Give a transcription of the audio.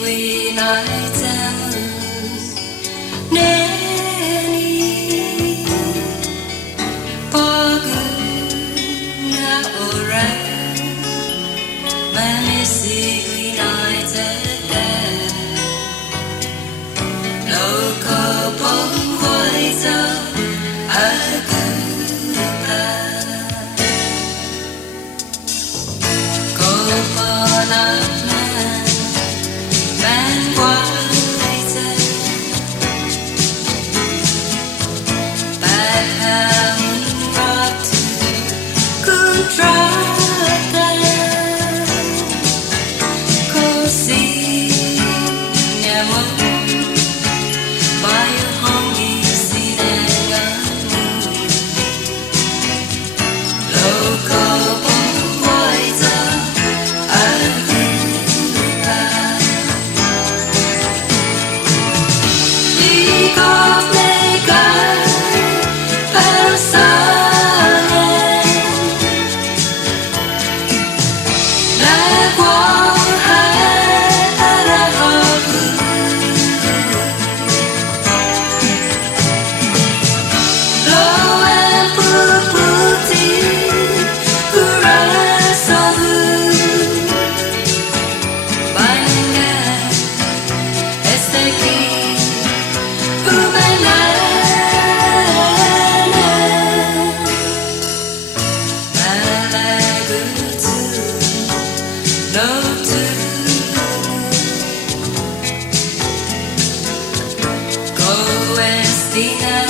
qui nói rằng nên đi bỏ na ora mà mi si qui nói rằng lâu có bóng quay giờ Agupa có bao năm man quay giờ bài hàng rót cứ rót ta có gì nhà mong bao hôm đi xin anh lâu có bóng quay giờ Agupa đi có mấy cái bao xa là qua hai ra hồng lo em puti kurasa baina este aquí humana malagutu no to go estina